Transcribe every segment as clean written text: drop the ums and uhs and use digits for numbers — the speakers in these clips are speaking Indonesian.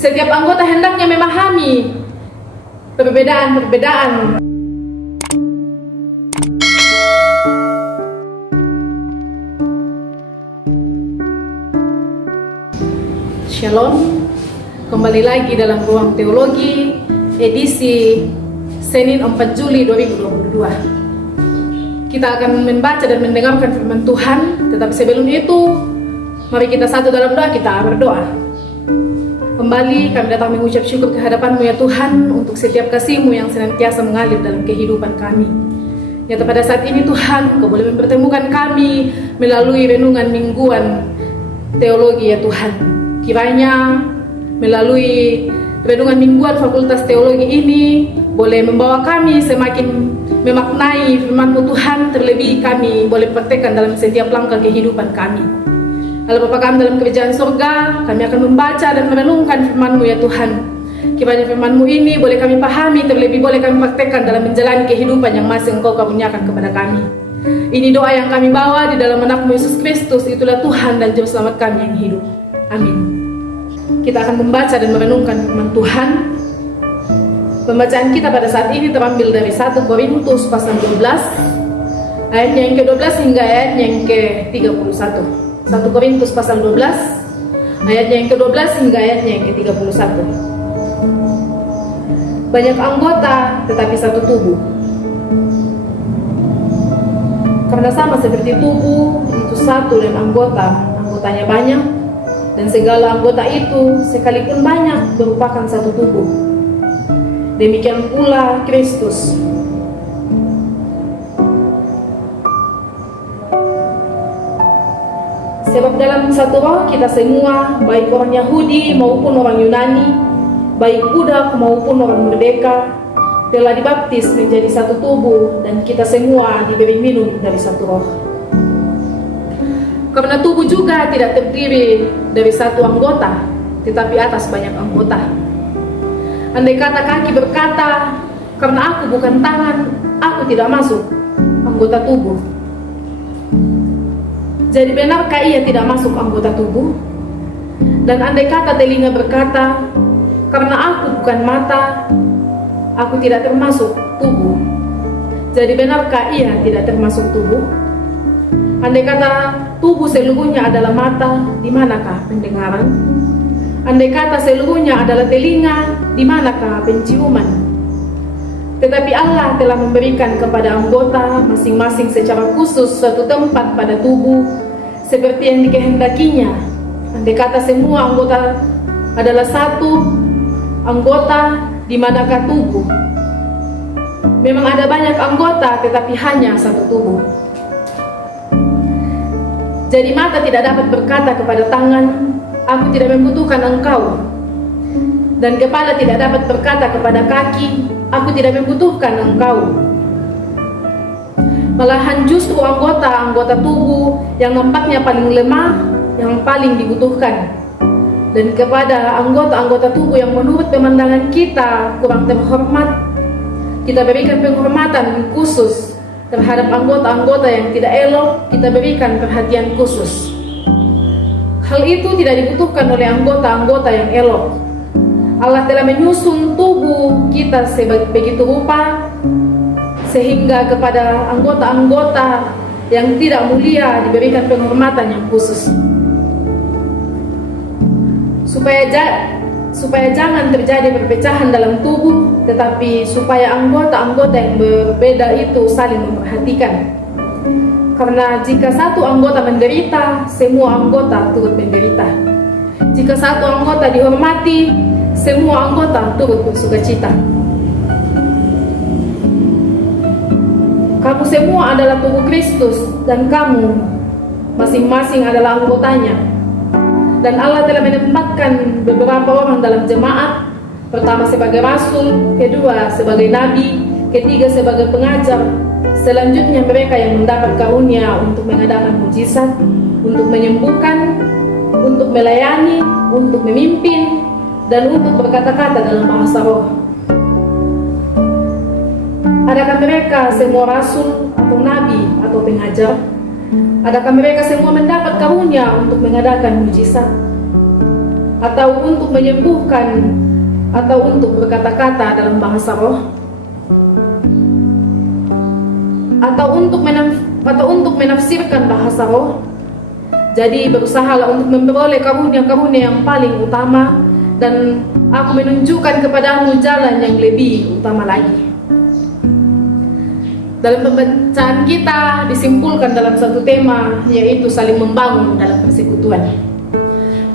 Setiap anggota hendaknya memahami perbedaan-perbedaan. Shalom, kembali lagi dalam Ruang Teologi edisi Senin 4 Juli 2022. Kita akan membaca dan mendengarkan firman Tuhan, tetapi sebelum itu mari kita satu dalam doa, kita berdoa. Kembali kami datang mengucap syukur kehadapan-Mu ya Tuhan, untuk setiap kasih-Mu yang senantiasa mengalir dalam kehidupan kami. Ya, pada saat ini Tuhan, Kau boleh mempertemukan kami melalui renungan mingguan teologi ya Tuhan. Kiranya melalui renungan mingguan Fakultas Teologi ini boleh membawa kami semakin memaknai firman-Mu Tuhan, terlebih kami boleh praktekkan dalam setiap langkah kehidupan kami. Allah Bapa kami dalam kerajaan surga, kami akan membaca dan merenungkan firman-Mu ya Tuhan. Kiranya firman-Mu ini boleh kami pahami, terlebih boleh kami praktekkan dalam menjalani kehidupan yang masih Engkau karuniakan kepada kami. Ini doa yang kami bawa di dalam nama Yesus Kristus, itulah Tuhan dan Juru Selamat kami yang hidup. Amin. Kita akan membaca dan merenungkan firman Tuhan. Pembacaan kita pada saat ini terambil dari 1 Korintus pasal 12 ayatnya yang ke-12 hingga ayatnya yang ke-31. 1 Korintus pasal 12 ayatnya yang ke-12 hingga ayatnya yang ke-31. Banyak anggota tetapi satu tubuh. Karena sama seperti tubuh itu satu dan anggotanya banyak, dan segala anggota itu sekalipun banyak merupakan satu tubuh. Demikian pula Kristus. Sebab dalam satu roh kita semua, baik orang Yahudi maupun orang Yunani, baik budak maupun orang merdeka, telah dibaptis menjadi satu tubuh, dan kita semua diberi minum dari satu roh. Karena tubuh juga tidak terdiri dari satu anggota, tetapi atas banyak anggota. Andai kata kaki berkata, karena aku bukan tangan, aku tidak masuk anggota tubuh, jadi benarkah ia tidak masuk anggota tubuh? Dan andai kata telinga berkata, karena aku bukan mata, aku tidak termasuk tubuh, jadi benarkah ia tidak termasuk tubuh? Andai kata tubuh seluruhnya adalah mata, di manakah pendengaran? Andai kata seluruhnya adalah telinga, di manakah penciuman? Tetapi Allah telah memberikan kepada anggota masing-masing secara khusus suatu tempat pada tubuh, seperti yang dikehendakinya. Andai kata semua anggota adalah satu anggota, di manakah tubuh? Memang ada banyak anggota, tetapi hanya satu tubuh. Jadi mata tidak dapat berkata kepada tangan, aku tidak membutuhkan engkau. Dan kepala tidak dapat berkata kepada kaki, aku tidak membutuhkan engkau. Malahan justru anggota-anggota tubuh yang nampaknya paling lemah, yang paling dibutuhkan. Dan kepada anggota-anggota tubuh yang menurut pemandangan kita kurang terhormat, kita berikan penghormatan khusus. Terhadap anggota-anggota yang tidak elok, kita berikan perhatian khusus. Hal itu tidak dibutuhkan oleh anggota-anggota yang elok. Allah telah menyusun tubuh kita sebegitu rupa, sehingga kepada anggota-anggota yang tidak mulia diberikan penghormatan yang khusus. Supaya jangan terjadi perpecahan dalam tubuh, tetapi supaya anggota-anggota yang berbeda itu saling memperhatikan. Karena jika satu anggota menderita, semua anggota turut menderita. Jika satu anggota dihormati, semua anggota turut bersukacita. Kamu semua adalah tubuh Kristus, dan kamu masing-masing adalah anggotanya. Dan Allah telah menempatkan beberapa orang dalam jemaat, pertama sebagai rasul, kedua sebagai nabi, ketiga sebagai pengajar, selanjutnya mereka yang mendapat karunia untuk mengadakan mujizat, untuk menyembuhkan, untuk melayani, untuk memimpin, dan untuk berkata-kata dalam bahasa roh. Adakah mereka semua rasul atau nabi atau pengajar? Adakah mereka semua mendapat karunia untuk mengadakan mujizat? atau untuk menyembuhkan, atau untuk berkata-kata dalam bahasa roh, atau untuk menafsirkan bahasa roh. Jadi berusahalah untuk memperoleh karunia-karunia yang paling utama, dan aku menunjukkan kepadamu jalan yang lebih utama lagi. Dalam pembacaan kita disimpulkan dalam satu tema, yaitu saling membangun dalam persekutuan.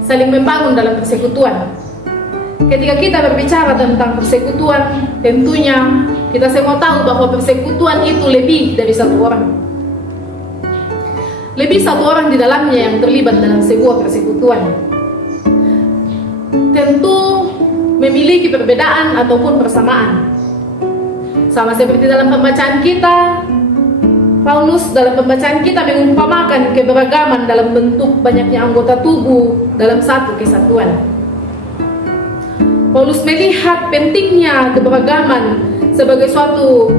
Saling membangun dalam persekutuan. Ketika kita berbicara tentang persekutuan, tentunya kita semua tahu bahwa persekutuan itu lebih dari satu orang. Lebih satu orang di dalamnya yang terlibat dalam sebuah persekutuan. Tentu memiliki perbedaan ataupun persamaan. Sama seperti dalam pembacaan kita, Paulus dalam pembacaan kita mengumpamakan keberagaman dalam bentuk banyaknya anggota tubuh dalam satu kesatuan. Paulus melihat pentingnya keberagaman sebagai suatu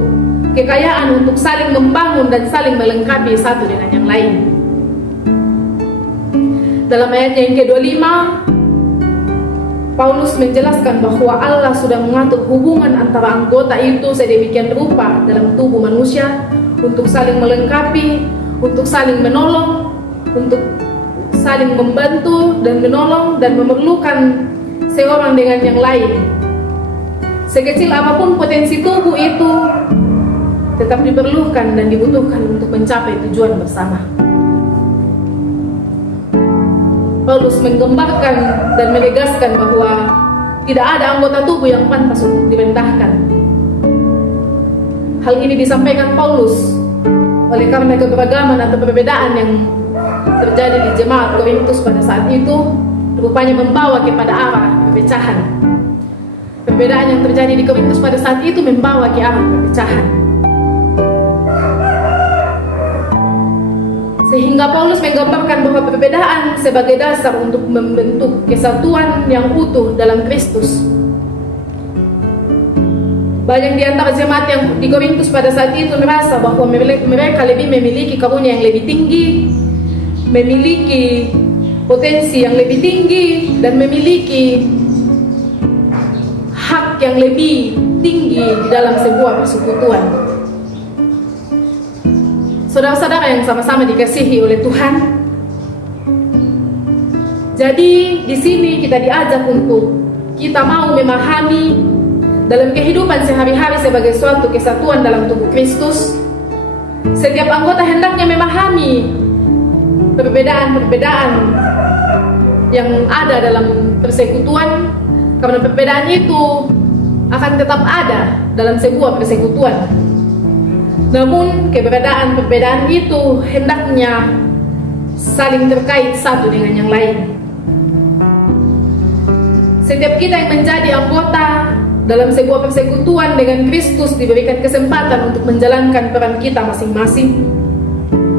kekayaan untuk saling membangun dan saling melengkapi satu dengan yang lain. Dalam ayatnya yang ke-25, Paulus menjelaskan bahwa Allah sudah mengatur hubungan antara anggota itu sedemikian rupa dalam tubuh manusia untuk saling melengkapi, untuk saling menolong, untuk saling membantu dan menolong dan memerlukan seorang dengan yang lain. Sekecil apapun potensi tubuh itu tetap diperlukan dan dibutuhkan untuk mencapai tujuan bersama. Paulus menggambarkan dan menegaskan bahwa tidak ada anggota tubuh yang pantas untuk direndahkan. Hal ini disampaikan Paulus oleh karena keberagaman atau perbedaan yang terjadi di jemaat Korintus pada saat itu rupanya membawa kepada arah perpecahan. Perbedaan yang terjadi di Korintus pada saat itu membawa ke arah perpecahan. Sehingga Paulus menggambarkan bahwa perbedaan sebagai dasar untuk membentuk kesatuan yang utuh dalam Kristus. Banyak di antara jemaat yang di Korintus pada saat itu merasa bahwa mereka lebih memiliki karunia yang lebih tinggi, memiliki potensi yang lebih tinggi, dan memiliki hak yang lebih tinggi di dalam sebuah persekutuan. Saudara-saudara yang sama-sama dikasihi oleh Tuhan, jadi di sini kita diajak untuk kita mau memahami dalam kehidupan sehari-hari sebagai suatu kesatuan dalam tubuh Kristus. Setiap anggota hendaknya memahami perbedaan-perbedaan yang ada dalam persekutuan, karena perbedaan itu akan tetap ada dalam sebuah persekutuan. Namun keberadaan-perbedaan itu hendaknya saling terkait satu dengan yang lain. Setiap kita yang menjadi anggota dalam sebuah persekutuan dengan Kristus diberikan kesempatan untuk menjalankan peran kita masing-masing.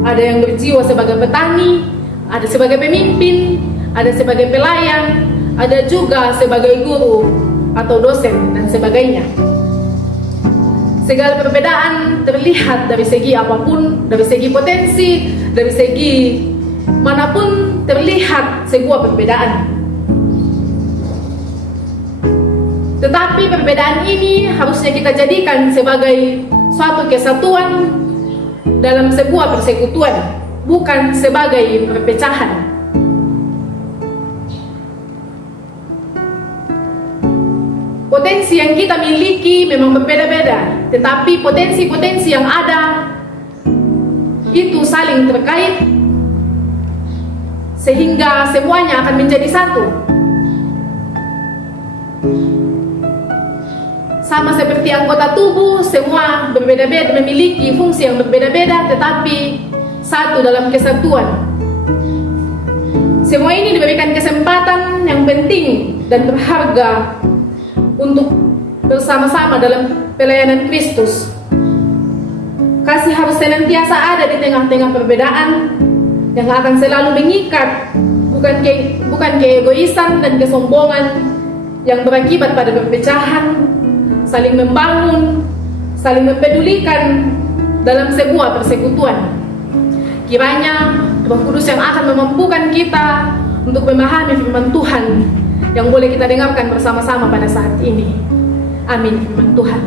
Ada yang berjiwa sebagai petani, ada sebagai pemimpin, ada sebagai pelayan, ada juga sebagai guru atau dosen dan sebagainya. Segala perbedaan terlihat dari segi apapun, dari segi potensi, dari segi manapun terlihat sebuah perbedaan. Tetapi perbedaan ini harusnya kita jadikan sebagai suatu kesatuan dalam sebuah persekutuan, bukan sebagai perpecahan. Potensi yang kita miliki memang berbeda-beda, tetapi potensi-potensi yang ada itu saling terkait sehingga semuanya akan menjadi satu. Sama seperti anggota tubuh, semua berbeda-beda, memiliki fungsi yang berbeda-beda, tetapi satu dalam kesatuan. Semua ini diberikan kesempatan yang penting dan berharga untuk bersama-sama dalam pelayanan Kristus. Kasih harus senantiasa ada di tengah-tengah perbedaan yang akan selalu mengikat, bukan keegoisan dan kesombongan yang berakibat pada perpecahan, saling membangun, saling mempedulikan dalam sebuah persekutuan. Kiranya Roh Kudus yang akan memampukan kita untuk memahami firman Tuhan yang boleh kita dengarkan bersama-sama pada saat ini. Amin, firman Tuhan.